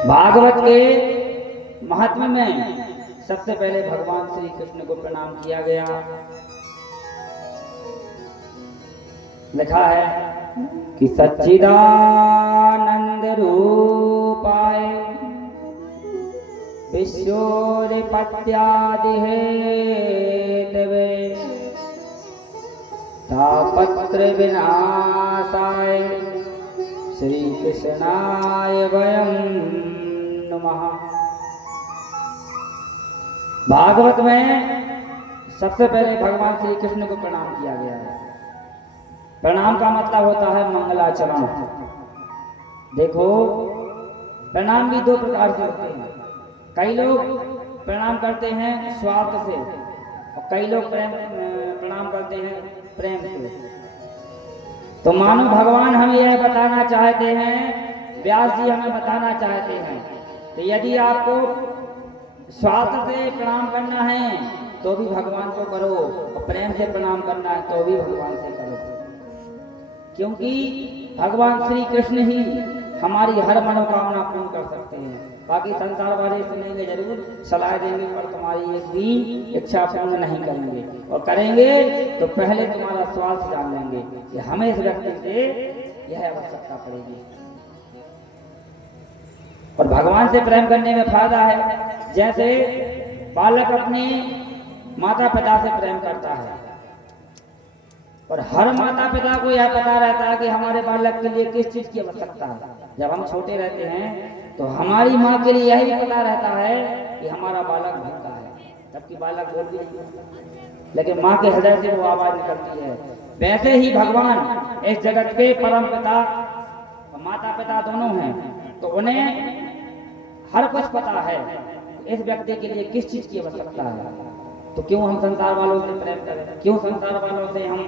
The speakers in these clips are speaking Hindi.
भागवत के महात्म्य में सबसे पहले भगवान श्री कृष्ण को प्रणाम किया गया। लिखा है कि सच्चिदानंद रूपाय विश्वोत्पत्त्यादिहेतवे तापत्र विनाशाय श्री कृष्णाय वयं नमः। भागवत में सबसे पहले भगवान श्री कृष्ण को प्रणाम किया गया है। प्रणाम का मतलब होता है मंगलाचरण। देखो, प्रणाम भी दो प्रकार से होते हैं। कई लोग प्रणाम करते हैं स्वार्थ से और कई लोग प्रणाम करते हैं प्रेम से। तो मानो भगवान हमें यह बताना चाहते हैं, व्यास जी हमें बताना चाहते हैं कि यदि आपको स्वार्थ से प्रणाम करना है तो भी भगवान को करो और प्रेम से प्रणाम करना है तो भी भगवान से करो, क्योंकि भगवान श्री कृष्ण ही हमारी हर मनोकामना पूर्ण कर सकते हैं। बाकी संसार वाले सुनेंगे जरूर, सलाह देंगे, पर तुम्हारी एक भी इच्छा पूर्ण नहीं करेंगे, और करेंगे तो पहले तुम्हारा स्वार्थ जान लेंगे कि हमें इस व्यक्ति से यह आवश्यकता पड़ेगी। और भगवान से प्रेम करने में फायदा है। जैसे बालक अपने माता पिता से प्रेम करता है, और हर माता पिता को यह पता रहता है कि हमारे बालक के लिए किस चीज की आवश्यकता है। जब हम छोटे रहते हैं तो हमारी माँ के लिए यही पता रहता है कि हमारा बालक भूखा है, जबकि बालक बोल भी नहीं सकता, लेकिन माँ के हृदय से वो आवाज निकलती है। वैसे ही भगवान इस जगत के परम पिता और माता पिता दोनों हैं, तो उन्हें हर कुछ पता है इस व्यक्ति के लिए किस चीज की आवश्यकता है। तो क्यों हम संसार वालों से प्रेम करें, क्यों संसार वालों से हम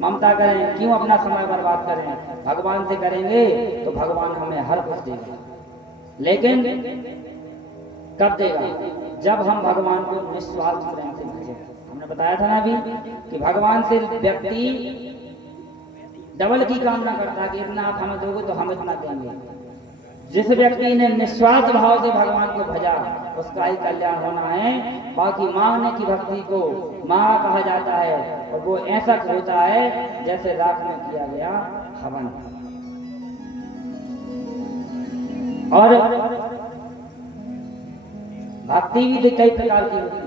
ममता करें, क्यों अपना समय बर्बाद करें। भगवान से करेंगे तो भगवान हमें हर कुछ देगा, लेकिन कब देगा? जब हम भगवान को निस्वार्थ प्रेम से भजेंगे। हमने बताया था ना अभी कि भगवान से व्यक्ति डबल की कामना करता है कि इतना आप हमें दोगे तो हम इतना देंगे। जिस व्यक्ति ने निस्वार्थ भाव से भगवान को भजा उसका ही कल्याण होना है। बाकी मांगने की भक्ति को मांगा कहा जाता है, और वो ऐसा होता है जैसे रात में किया गया हवन। और भक्ति भी कई प्रकार की होती है।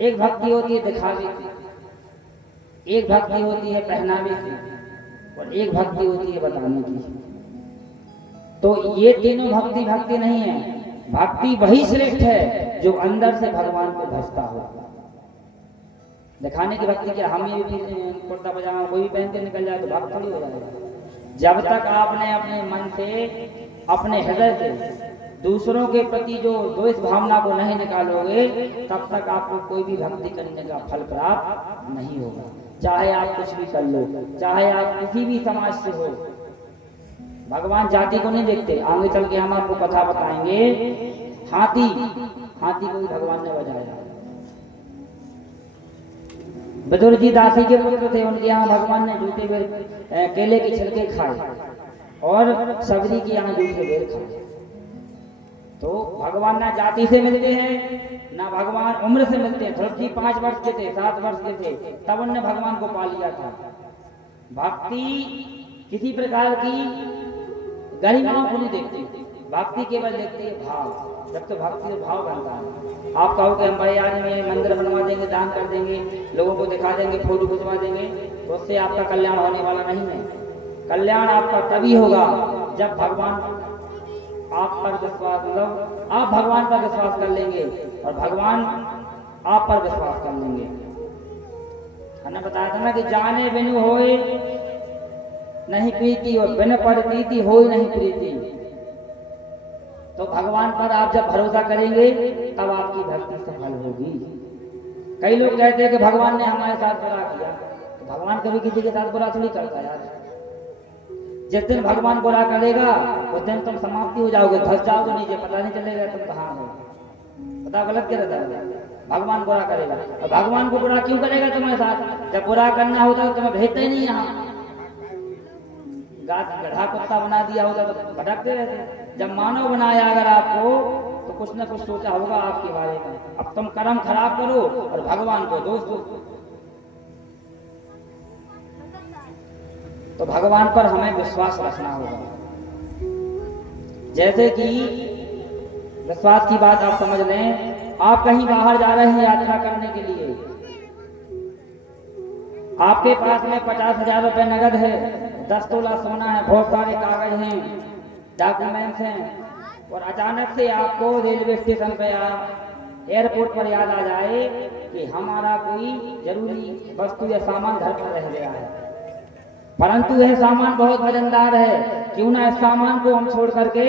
एक भक्ति होती है दिखावे की, एक भक्ति होती है पहनावे की, और एक भक्ति होती है बताने की। तो ये तीनों भक्ति नहीं है। भक्ति वही श्रेष्ठ है जो अंदर से भगवान को भजता हो। दिखाने की भक्ति क्या, हम ये कुर्ता पजामा कोई भी पहन के निकल जाए तो भक्त थोड़ी हो जाएगा। जब तक आपने अपने मन से, अपने हृदय से दूसरों के प्रति जो द्वेष भावना को नहीं निकालोगे, तब तक आपको कोई भी भक्ति करने का फल प्राप्त नहीं होगा। चाहे आप कुछ भी कर लो, चाहे आप किसी भी समाज से हो। भगवान जाति को नहीं देखते। आगे चल के हम आपको कथा बताएंगे। हाथी को भी भगवान ने बजाया। विदुर जी दासी के पुत्र थे, उनके यहाँ भगवान ने जूते बेर केले के छिलके खाए, और सबरी की यहाँ जूते बेर खाए। तो भगवान ना जाति से मिलते हैं, ना भगवान उम्र से मिलते हैं। ध्रुव जी 5 वर्ष के थे, 7 वर्ष के थे, तब उन्होंने भगवान को पा लिया था। भक्ति किसी प्रकार की गरिमाओं को नहीं देखती, भक्ति केवल देखती है भाव। जब तो भक्ति में भाव बनता है। आप कहो कि हम बड़े में मंदिर बनवा देंगे, दान कर देंगे, लोगों को दिखा देंगे, फोटो खिंचवा देंगे, तो उससे आपका कल्याण होने वाला नहीं है। कल्याण आपका तभी होगा जब भगवान आप पर विश्वास, मतलब आप भगवान पर विश्वास कर लेंगे और भगवान आप पर विश्वास कर लेंगे। हमने बताया था ना कि जाने बिनु होए नहीं प्रीति, और बिन पर प्रीति हो नहीं प्रीति। तो भगवान पर आप जब भरोसा करेंगे तब आपकी भक्ति सफल होगी। कई लोग कहते हैं कि भगवान ने हमारे साथ बुरा किया, तो भगवान कभी किसी के साथ बुरा थोड़ी करता यार। जिस दिन भगवान बुरा करेगा उस दिन तुम समाप्ति हो जाओगे, धस जाओगे नीचे, पता नहीं चलेगा तुम कहाँ हो। पता गलत क्या रहता है? भगवान बुरा करेगा, और भगवान को बुरा क्यों करेगा तुम्हारे साथ? जब बुरा करना होता तो तुम्हें भेजता ही नहीं यहाँ। गधा कुत्ता बना दिया होता तो भटकते रहते। जब मानव बनाया अगर आपको तो कुछ न कुछ सोचा होगा आपके बारे में। अब तुम कर्म खराब करो और भगवान को दोष दो, तो भगवान पर हमें विश्वास रखना होगा। जैसे कि विश्वास की बात आप समझ लें, आप कहीं बाहर जा रहे हैं यात्रा करने के लिए, आपके पास में 50,000 रुपए नगद है, 10 तोला सोना है, बहुत सारे कागज हैं, डॉक्यूमेंट्स हैं, और अचानक से आपको रेलवे स्टेशन पे या एयरपोर्ट पर याद आ जाए कि हमारा कोई जरूरी वस्तु या सामान घर पर रह गया है, परंतु यह सामान बहुत वजनदार है, क्यों ना इस सामान को हम छोड़ करके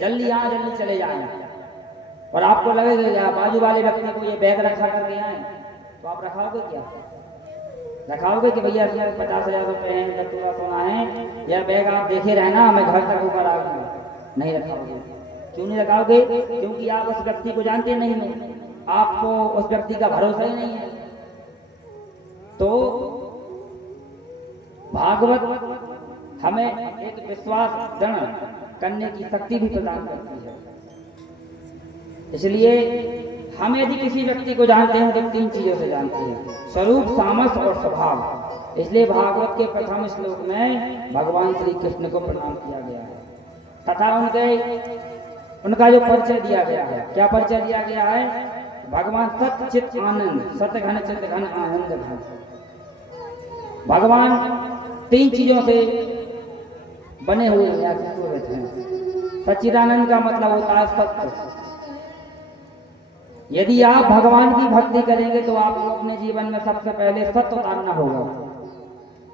जल्दी चले जाएं। और आपको लगेगा बाजू वाले व्यक्ति को ये बैग रखा करके आए, तो आप रखाओगे क्या? रखाओगे कि भैया इसमें 50,000 रुपए हैं, 10 तोला सोना है, यह बैग आप देखे रहना, मैं घर तक होकर आऊंगा? नहीं रखाओगे। क्यों नहीं रखाओगे? क्योंकि आप उस व्यक्ति को जानते नहीं हो, आपको उस व्यक्ति का भरोसा ही नहीं है। तो भागवत हमें एक विश्वास दृढ़ करने की शक्ति भी प्रदान करती है। इसलिए हम यदि किसी व्यक्ति को जानते हैं तो 3 चीजों से जानते हैं, स्वरूप, सामर्थ्य और स्वभाव। इसलिए भागवत के प्रथम श्लोक में भगवान श्री कृष्ण को प्रणाम किया गया है तथा उनका जो परिचय दिया गया है, क्या परिचय दिया गया है? भगवान सत्य चित आनंद, सत्य घन चित घन आनंद घन। भगवान 3 चीजों से बने हुए हैं। सच्चिदानंद का मतलब होता है सत्य। यदि आप भगवान की भक्ति करेंगे तो आपको अपने जीवन में सबसे पहले सत्य उतारना होगा।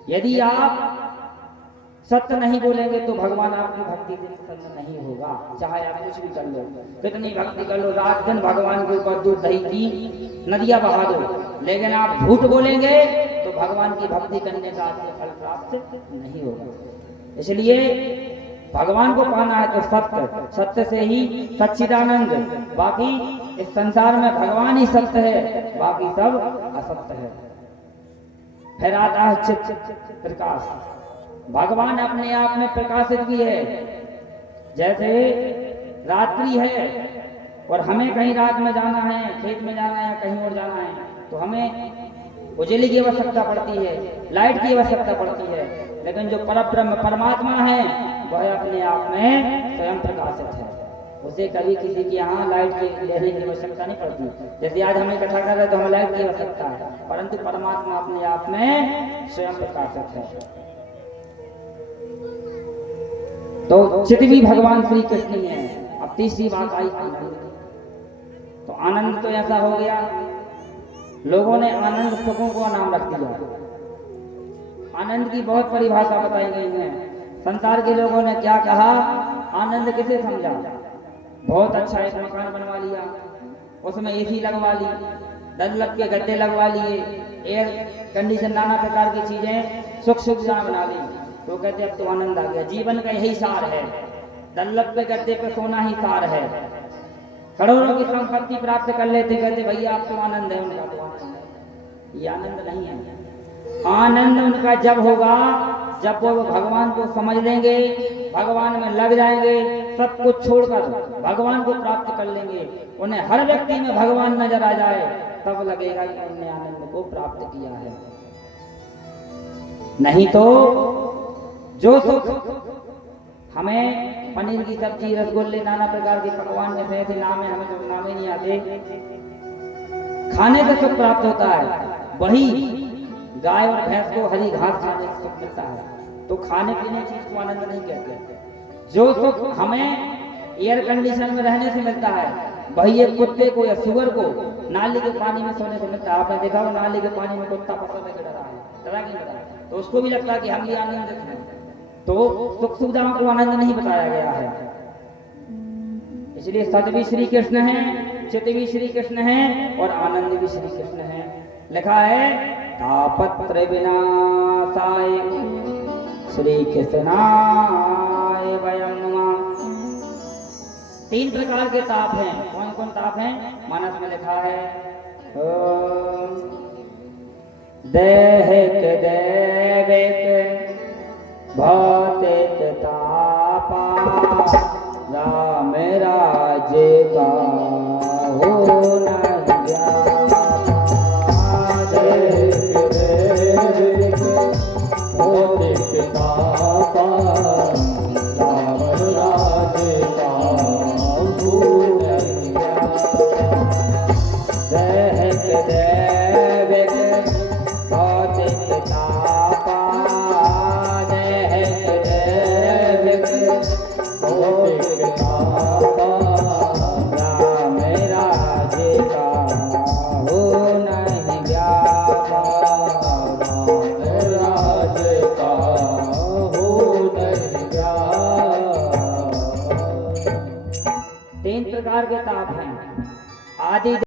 यदि आप सत्य नहीं बोलेंगे तो भगवान आपकी भक्ति से प्रसन्न नहीं होगा, चाहे आप कुछ भी कर लो, कितनी भक्ति कर लो, रात दिन भगवान के ऊपर दूध दही की नदियां बहा दो, लेकिन आप झूठ बोलेंगे तो भगवान की भक्ति करने का आपको फल प्राप्त नहीं होगा। इसलिए भगवान को पाना है तो सत्य, सत्य से ही सच्चिदानंद। बाकी इस संसार में भगवान ही सत्य है, बाकी सब असत्य है। फिर आता है चित प्रकाश। भगवान अपने आप में प्रकाशित भी है। जैसे रात्रि है और हमें कहीं रात में जाना है, खेत में जाना है, कहीं और जाना है, तो हमें उजाले की आवश्यकता पड़ती है, लाइट की आवश्यकता पड़ती है। लेकिन जो परब्रह्म परमात्मा है वह अपने आप में स्वयं प्रकाशित है, उसे कभी किसी की यहाँ लाइट की लेने की आवश्यकता नहीं पड़ती। जैसे आज हमें इकट्ठा कर रहे तो हमें लाइट की आवश्यकता है, परंतु परमात्मा अपने आप में स्वयं प्रकाशित है। तो चित भी भगवान श्री कृष्ण ही है। अब तीसरी बात आई आनंद। तो आनंद तो ऐसा हो गया, लोगों ने आनंद सुखों को नाम रख दिया। आनंद की बहुत परिभाषा बताई गई है। संसार के लोगों ने क्या कहा, आनंद किसे समझा? बहुत अच्छा एक मकान बनवा लिया, उसमें एसी लगवा ली, डंलप के गद्दे लगवा लिए, एयर कंडीशन, नाना प्रकार की चीजें सुख सुविधा बना ली, तो कहते अब तो आनंद आ गया। जीवन का यही सार है, डंलप पे गद्दे पे सोना ही सार है। करोड़ों की संपत्ति प्राप्त कर लेते, कहते भैया आप तो आनंद है, उनका तो आनंद है। ये आनंद नहीं है। आनंद उनका जब होगा जब वो भगवान को समझ लेंगे, भगवान में लग जाएंगे, सब कुछ छोड़कर भगवान को प्राप्त कर लेंगे, उन्हें हर व्यक्ति में भगवान नजर आ जाए, तब लगेगा कि उन्होंने आनंद को प्राप्त किया है। नहीं तो जो सुख हमें पनीर की सब्जी, रसगुल्ले, नाना प्रकार के पकवान जैसे ऐसे नाम है, हमें तो नाम ही नहीं आते, खाने से सुख प्राप्त होता है, वही गाय और भैंस को हरी घास खाने से सुख मिलता है। तो खाने पीने चीज को आनंद नहीं कहते। जो सुख हमें एयर कंडीशन में रहने से मिलता है, वही एक कुत्ते को या सुअर को नाली के पानी में सोने से मिलता है। आपने देखा हो नाली के पानी में कुत्ता पसंद है, डरा है, डरा कि नहीं डरा, तो उसको भी लगता है कि हम भी आनंदित हैं। तो सुख सुविधाओं को आनंद नहीं बताया गया है। इसलिए सत भी श्री कृष्ण है, चित भी श्री कृष्ण है और आनंद भी श्री कृष्ण है। लिखा है तापत्र विनाशाय श्री कृष्णाय वयं नमः। 3 प्रकार के ताप हैं। कौन कौन ताप हैं? मानस में लिखा है दैहिक दैविक भौतिक तापा आदि